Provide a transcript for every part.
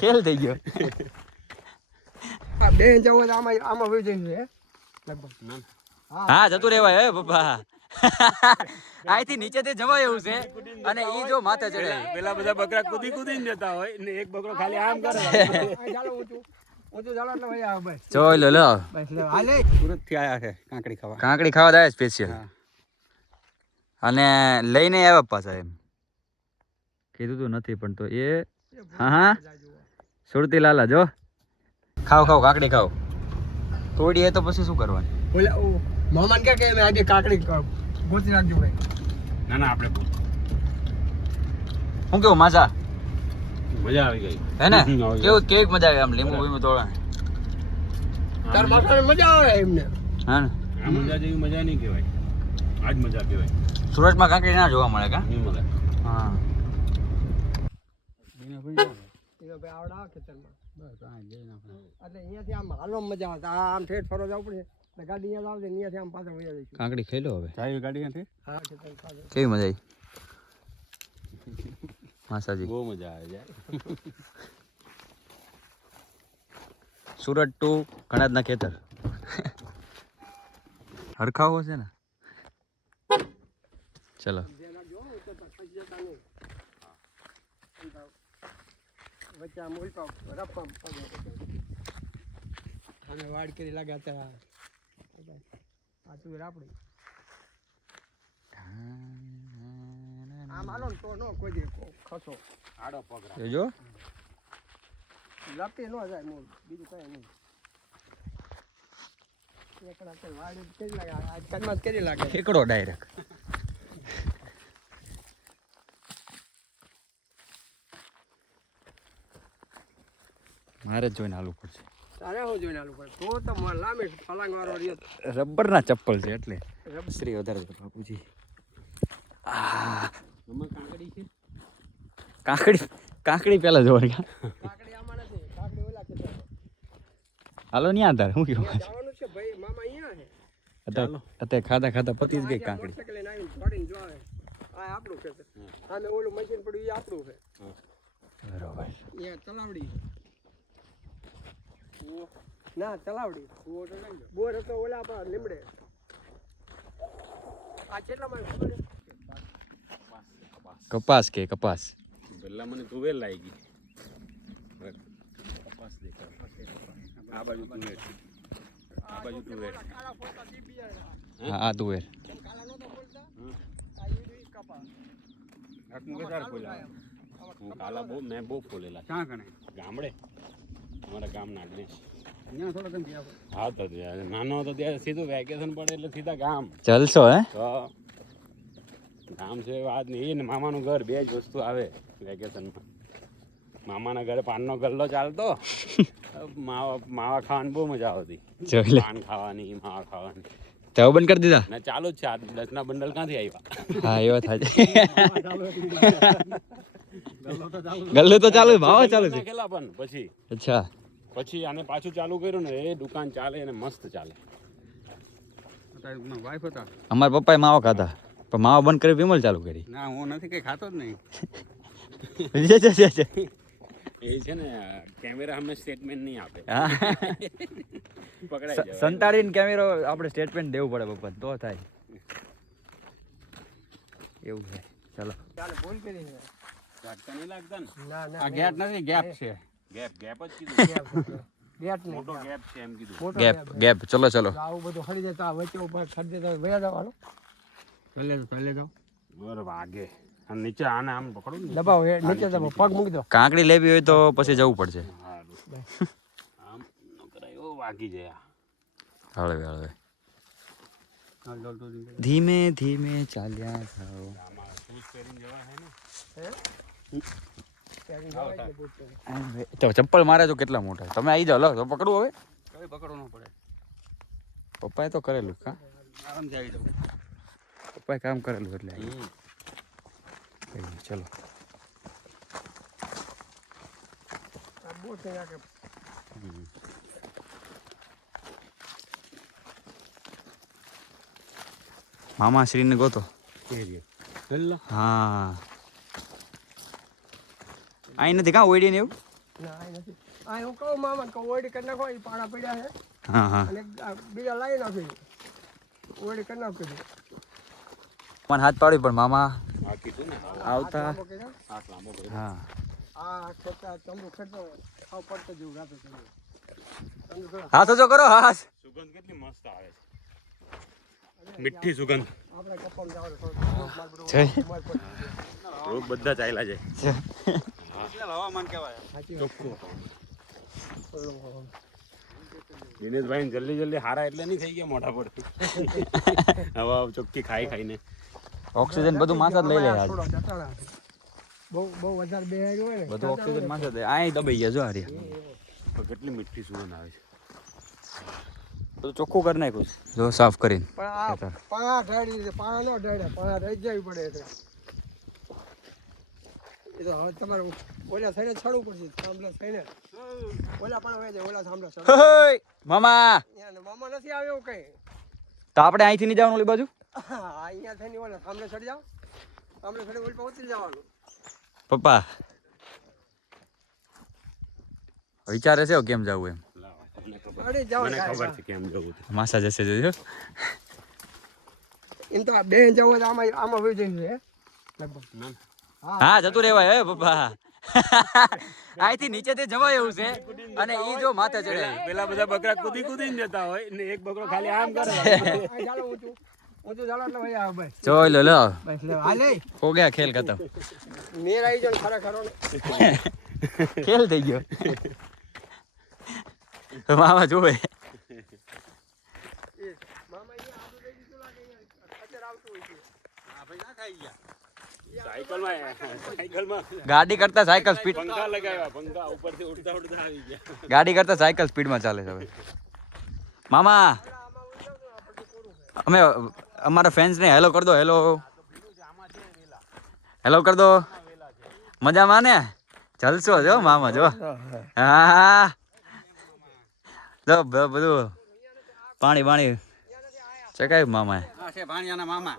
ખેલ થઈ ગયો. બે જવો આમાં આમાં વહી જઈને લગભગ. હા જતું રહેવાય હે પપ્પા. અહીંથી નીચેથી જવાય એવું છે અને ઈ જો માથે ચડે. પેલા બધા બકરા કૂદીને જતા હોય ને એક બકરો ખાલી આમ કરે. ચાલો ઊંચું ચાલો એટલે ભાઈ આવે બસ. જોઈ લો બસ લે હાલે. સુરત થી આયા છે કાંકડી ખાવા. કાંકડી ખાવા જાય સ્પેશિયલ અને લઈને આવ્યા પાછા એમ કીધું તું નથી પણ તો એ હા સુરતી લાલા જો ખાવ કાકડી ખાવ તોડી તો પછી શું કરવાનું. ઓલા મામાને કે મેં આજે કાકડી ગોતી રાખજો ભાઈ. ના આપણે હું કેવું માસા મજા આવી ગઈ હે ને કેવી મજા આવી આમ લીંબુ બીંબુ તોડવા. તાર માથાને મજા આવે એમને. હા ને આ મજા જેવી મજા નહીં કહેવાય. આજ મજા કહેવાય. સુરતમાં કાંકડી ના જોવા મળે કા. નહીં મળે. હા ભાઈ આવડા ખેતરમાં એટલે અહીંયાથી આમ હાલવામાં મજા આવે. આમ ઠેઠ ફરવા જવું પડે એટલે ગાડી અહીંયા આવશે અહીંયાથી આમ પાછા વયા જઈશું. કાંકડી ખાઈ લો હવે. ચાવી ગાડી નથી. હા ખેતર ખાધે. કેવી મજા આવી માસાજી. બહુ મજા આવે યાર. સુરત ટુ કણાદના ખેતર હરખાવો છે ને. ચલો વચ્ચે આમ ઉલટા રફમાં અને વાડ કરી લગાતા આ તું આપડી આમ હાલો ને તો નો કોઈ દે ખસો આડો પગ જોજો લપટી નો જાય મૂળ બીજું કઈ નહીં. એકડા તો વાડ કરી લાગે આજ કદમાં કરી લાગે ઠેકડો ડાયરેક્ટ. મારે જ જોઈને હાલવું પડશે. તારે હું જોઈને આલું પડે તો લાંબી ફલાંગ વાળો રહ્યો. રબરના ચપ્પલ છે એટલે શ્રી વધારે છે બાપુજી. કાંકડી છે. કાંકડી પેલા જોવાની. કાકડી આમાં નથી કાકડી ઓલા ખેતરમાં. હાલો નહીં આધાર શું કહ્યું જવાનું છે ભાઈ મામા અહીંયા છે. અત્યારે ખાતા પતી જ ગઈ કાંકડી. મોટરસાઇકલ લઈને આવીને દોડીને જો આવે આ આપણું ખેતર. સામે ઓલું મશીન પડ્યું એ આપણું છે. બરોબર. અહીંયા તલાવડી ના તલાવડી બોર હતો ઓલા આપણા લીમડે. આ કેટલામાં ખબર છે? કપાસ પહેલા મને તુવેર લાગી ગઈ. કપાસ દેખાય. આ બાજુ તુવેર. આ બાજુ તુવેર. કાળા ફોટા થી બિયાર હા આ તુવેર. કાળા નતો બોલતા આ ઈડી કપા હું કેટલા ફોલેલા. હું કાલા મેં બહુ ફોલેલા. ક્યાં કણે? ગામડે. અમારા ગામના આગળ. અહીંયા થોડા કેમ ગયા? હા તો નાનો હતો ત્યારે સીધું વેકેશન પડે એટલે સીધા ગામ. જલસો હે તો ગામ છે વાત નહીં. ને મામાનું ઘર બે જ વસ્તુ આવે વેકેશનમાં. મામાના ઘરે પાનનો ગલ્લો ચાલતો. માવા ખાવાની બહુ મજા આવતી. પાન ખાવાની માવા ખાવાની. તો બંધ કરી દીધા ને ચાલુ જ છે. આ 10ના બંડલ ક્યાંથી આવ્યા? હા એવો થાય છે. ગલ્લો તો ચાલુ ભાવ ચાલુ છે. નાખેલા પણ અચ્છા પછી આને પાછું ચાલુ કર્યું ને એ દુકાન ચાલે અને મસ્ત ચાલે. વાઈફ હતા. અમારા પપ્પાએ માવો ખાતા પણ માવો બંધ કરી વિમલ ચાલુ કરી. ના હું નથી કઈ ખાતો જ નહીં. એ છે ને કેમેરા હમને સ્ટેટમેન્ટ નહીં આપે. પકડાઈ જાય. સંતાડીને કેમેરો આપણે સ્ટેટમેન્ટ દેવું પડે પપ્પા તો થાય એવું છે. ચાલો ચાલે ભૂલ કરી છે. ઝાટકા નહીં લાગતા ને? ના ના આ ગેપ નથી ગેપ છે. ગેપ જ કીધું. ગેટ નહીં મોટો ગેપ છે એમ કીધું. મોટો ગેપ ચલો આવું બધું ખરી જતા વચ્ચે ઉપર ખરી જતા વયા જવાનું. પહેલે જાઓ. બરાબર વાગે. અને નીચે આને આમ પકડો ને. દબાવો નીચે દબાવો પગ મૂકી દો. કાંકડી લેવી હોય તો પછી જવું પડશે. આમ ન કરાય. ઓ વાગી જાય. હળવે ધીમે ધીમે ચાલ્યા જાઓ. આમાં શૂઝ પહેરીને જવા હે ને. તો ચપ્પલ મારે તો કેટલા મોટા તમે આવી જાઓ. લો તો પકડવું હવે. કઈ પકડવું ન પડે. પપ્પાએ તો કરેલું કા આરામથી આવી જાવ. પપ્પાએ કામ કરેલું એટલે ચલો મામા શ્રીને ગોતો. હા અહીં નથી કાં ઓઈડી ને એવું ના આ નથી. આ હું કહું મામા કે ઓયડી કરી નાખો, એ પાણા પડ્યા છે હા હા અને બીજા લાવી નાખી ઓયડી કરી નાખી મને હાથ પાડી પણ મામા આ કીધું ને આવતા હાથ લાંબો કર્યો. હા આ ખેતર ચંબુ ખેતર આવ પડતો જેવું રાતે ચંબુ તમે જો હાથ જો કરો હાથ સુગંધ કેટલી મસ્ત આવે છે, મીઠી સુગંધ. આપણે કપમ જવાનું થોડું માર બધું જય. ઉમર પર રોગ બધા ચાલ્યા છે. હવામાન કહેવાય સાચી વાત ચોખ્ખું. છે. દિનેશભાઈ જલ્દી જલ્દી હારા એટલે નહીં થઈ ગયા મોઢા પરથી. હવા ચોખ્ખી ખાઈ ખાઈને. ઓક્સિજન બધું માથા જ લઈ લે આજ થોડો જટાડા છે. બહુ વધારે બેહાર્યું હોય ને બધું ઓક્સિજન માથા જ આ દબાઈ ગયા જો હારી પણ કેટલી મીઠી સુગંધ આવે છે. બધું ચોખ્ખું કરી નાખ્યું જો સાફ કરીને પણ આ પાણા ઢાળી છે, પાણા નો ઢાળે, પાણા રહી જવી પડે એટલે એ તો હવે તમારે ઓલા થઈને છડવું પડશે, થાંભલા થઈને ઓલા પણ હોય જાય, ઓલા થાંભલા ચડવા. હોય મામા અહીંયા મામા નથી આવ્યો કઈ. તો આપણે અહીંથી નહીં જવાનું ઓલી બાજુ અહીંયા થઈને ઓલા થાંભલે ચડી જાવ, થાંભલે ચડી ઓલી પર ઉતરી જવાનું. પપ્પા વિચારે છે કેમ જવું એમ લાવો, મને ખબર. અરે જાઓ મને કાંઈ ખબર છે કેમ જવું છે. માસા જશે જોજો એમ તો આ બેન જવો તો આમાં આમાં વહી જઈને છે લગભગ. ના, હા જતું રહેવાય હે પપ્પા અહીંથી નીચેથી જવાય એવું છે અને ઈ જો માથે ચડે પેલા બધા બકરા કૂદી કૂદીને જતા હોય ને એક બકરો ખાલી આમ કરે. આ ચાલો ઊંચું ઊંચું ચાલો એટલે વહી આવે બસ. જોઈ લો લો બસ લે હાલે હો ગયા ખેલ ખતમ મેર આવી જાય ખરેખર ને. ખેલ થઈ ગયો મામા જોવે એ મામા અહીંયા આડું લઈ દીધું લાગે અહીંયા અત્યારે આવતું હોય છે. સાયકલમાં ગાડી કરતા સાયકલ સ્પીડ પંખા લગાવ્યા, પંખા ઉપરથી ઉડતા ઉડતા આવી ગયા. ગાડી કરતા સાયકલ સ્પીડમાં ચાલે છે હવે મામા આમાં ઉઈ જાવ તો આપણે પૂરું છે. અમે અમારા ફેન્સને હેલો કરી દો હેલો હેલો કરી દો મજામાં ને જલસો જો મામા જો હા જો બધું પાણી પાણી ચકાયું મામા આ છે ભાણિયાના મામા.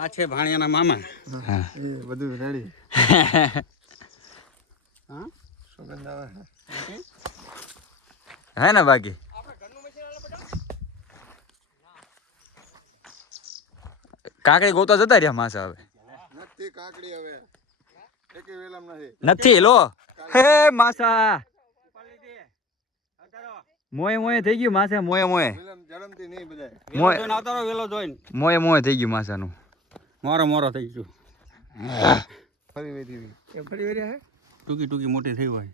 આ છે ભાણિયાના મામા. હા એ બધું રેડી. હા સુગંધ આવે છે. હે ને બાકી આપણે ઘરનું મશીન આલે બેટા. કાકડી ગોતા જતા રહ્યા માસા હવે નથી કાકડી હવે એકે વેલામ નથી. નથી લો હે માસા મોએ મોએ થઈ ગયું માસા મોએ મોએ વેલામ જડમતી નહીં બધાય. મોએ આવતારો વેલો જોઈને મોએ મોએ થઈ ગયું માસાનું મોરો મોરો થઈ ગયું. ફરી વેરી એ ફરી વેરી હે ટૂંકી ટૂંકી મોટી થઈ હોય.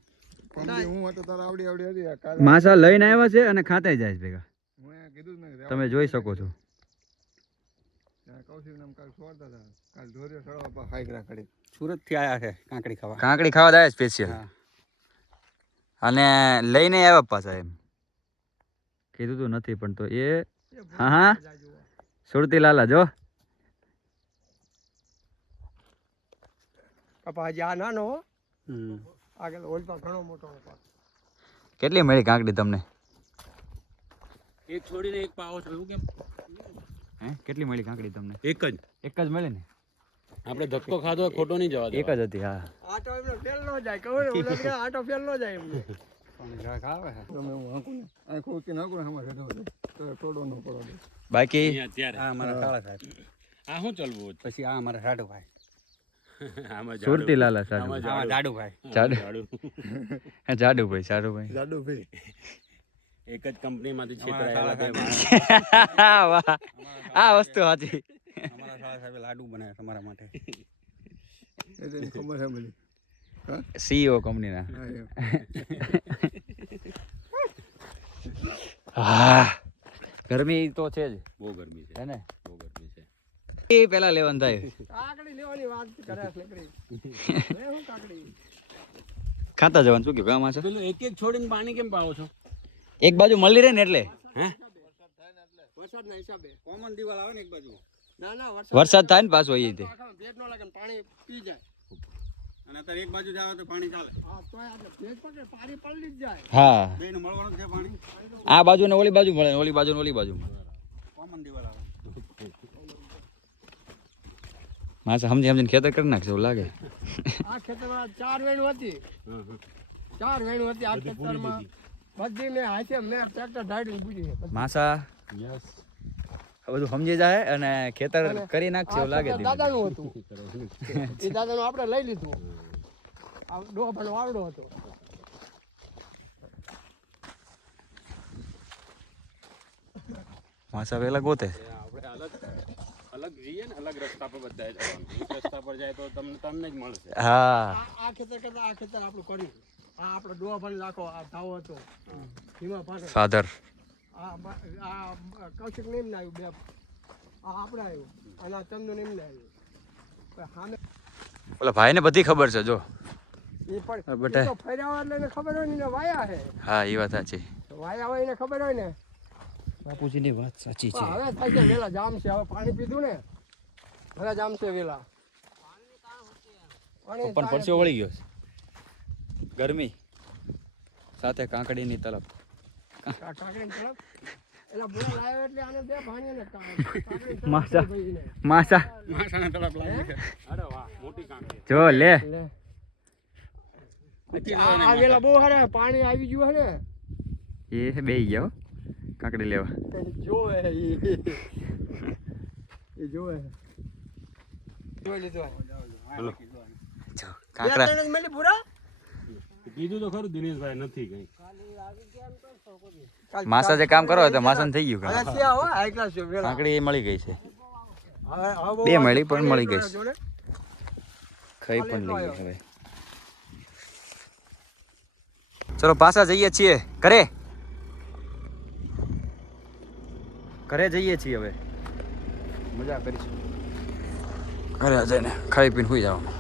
પંડી હું હતો તારા આવડી આવડી હતી આ કાલ માસા લઈને આવ્યા છે અને ખાતાય જાય છે ભેગા હું અહીંયા કીધું જ ને તમે જોઈ શકો છો કૌશિક નામ કાલ છોડતા હતા કાલ ઢોરિયો સડવા પા હાઈકરા ખડી. સુરત થી આયા છે કાંકડી ખાવા. કાંકડી ખાવા જાય સ્પેશિયલ હા. અને લઈને આવ્યા પાછા એમ કીધું તું નથી પણ તો એ હા હા સુરતી લાલા જો કપા હજી આ નાનો હો. હમ. આગળ ઓલપા ઘણો મોટો કપા. કેટલી મળી કાંકડી તમને એક છોડીને એક પાવો છો એવું કેમ? હે કેટલી મળી કાંકડી તમને એક જ. એક જ મળી ને આપણે ધક્કો ખાધો હોય, ખોટો નહીં જવા એક જ હતી હા આટો એમનો ફેલ ન જાય કહું ને ઓલા કે આટો ફેલ ન જાય એમને. આવે છે. તમે હું હાંકું ને આ ખોકી નાખું ને અમારે હેઠો તો ટોડો ન પડો દે. બાકી અત્યારે આ અમારા કાળા સાહેબ. આ શું ચલવું પછી આ અમારા સાડુભાઈ. આમાં સુરતી લાલા સાડુ આમાં જાડુભાઈ. જાડુ. જાડુ. જાડુભાઈ જાડુભાઈ જાડુ ભાઈ એક જ કંપનીમાંથી છેતરાયેલા બે માણસ. વાહ આ વસ્તુ સાચી અમારા સાળા સાહેબે લાડુ બનાવ્યા તમારા માટે. એ તને ખબર છે બધી. સીઈઓ કંપનીના હા એમ. હા ગરમી તો છે જ બહુ ગરમી છે. હે ને બહુ ગરમી છે. એ પેલા લેવાનું થાય કાકડી લેવાની વાત કરે છે નીકળી. લે હું કાકડી. ખાતા જવાનું શું કે કામ છે પેલું એક એક છોડીને પાણી કેમ પાવો છો? એક બાજુ મળી રહે ને એટલે હે? વરસાદના હિસાબે. કોમન દિવાલ આવે ને એક બાજુ. ના ના વરસાદ થાય ને પાછો એ રીતે આખામાં ભેજ ન લાગે ને પાણી પી જાય. અને અત્યારે એક બાજુ જાવ તો પાણી ચાલે. હા તોય આપણે ભેજ પકડે પાણી પલળી જ જાય. હા બેયને મળવાનું છે પાણી. આ બાજુ ને ઓલી બાજુ મળે ઓલી બાજુ ને ઓલી બાજુ કોમન દિવાલ આવે. માસા સમજીને ખેતર કરી નાખશે એવું લાગે. આ ખેતરમાં 4 વેણું હતી. 4 વેણું હતી આ ખેતરમાં. બધી મેં હાથે મેં ટ્રેક્ટર ઢાળીને પૂરી. માસા યસ બધું સમજી જાય અને ખેતર કરી નાખશે એવું લાગે. દાદાનું હતું. એ દાદાનું આપણે લઈ લીધું. આ ડોભાનો વાવડો હતો. માસા પેલા ગોતે. આપણે અલગ જઈએ ને અલગ રસ્તા પર બધાએ જવાનું. એક રસ્તા પર જાય તો તમને જ મળશે. હા આ ખેતર કરતા આ ખેતર આપણું કર્યું. આ આપણો ડોભાનો લાખો આ ધાવો હતો. હિમા પાટણ. ફાધર આ કૌશિક નેમ ને આવ્યું બે. આ આપણે આવ્યું અને આ ચંદુ નેમ ને આવ્યું. સામે ઓલા ભાઈને બધી ખબર છે જો. એ પણ બેટા. એ તો ફર્યા હોય એટલે એને ખબર હોય ને એને વાયા છે. હા એ વાત સાચી. વાયા હોય એને ખબર હોય ને. બાપુજીની વાત સાચી પણ હવે થાય છે વેલા જામ છે. હવે પાણી પીધું ને હવે જામ છે વેલા. પાણી પણ પરસ્યો વળી ગયો છે. ગરમી સાથે કાંકડીની તલબ. કાકડીની તરફ એલા બોલા લાવ્યો એટલે આને બે ભાણીને કાકડી માસા માસા માસાના તળાપ લાગી છે. અરે વાહ મોટી કાંકરી. જો લે. લે આ વેલા બહુ સારા પાણી આવી ગયું હે ને એ બેહી ગયો કાંકડી લેવા. જોવે એ જોવે જોઈ લીધું હલો જો કાંકડા મળી પૂરા કીધું તો ખરું દિનેશભાઈ નથી કઈ. માસા જે કામ કરો તો માસાને થઈ ગયું કામ. હવે થયા હો હાઈ ક્લાસ છે વેલા કાંકડી મળી ગઈ છે. હવે બહુ બે મળી પણ મળી ગઈ છે. જોડે. ખાઈ પણ લઈ ગઈ હવે. ચલો પાછા જઈએ છીએ ઘરે. ઘરે જઈએ છીએ હવે. મજા કરીશું ઘરે જઈને ખાઈ પીને સુઈ જવાનું.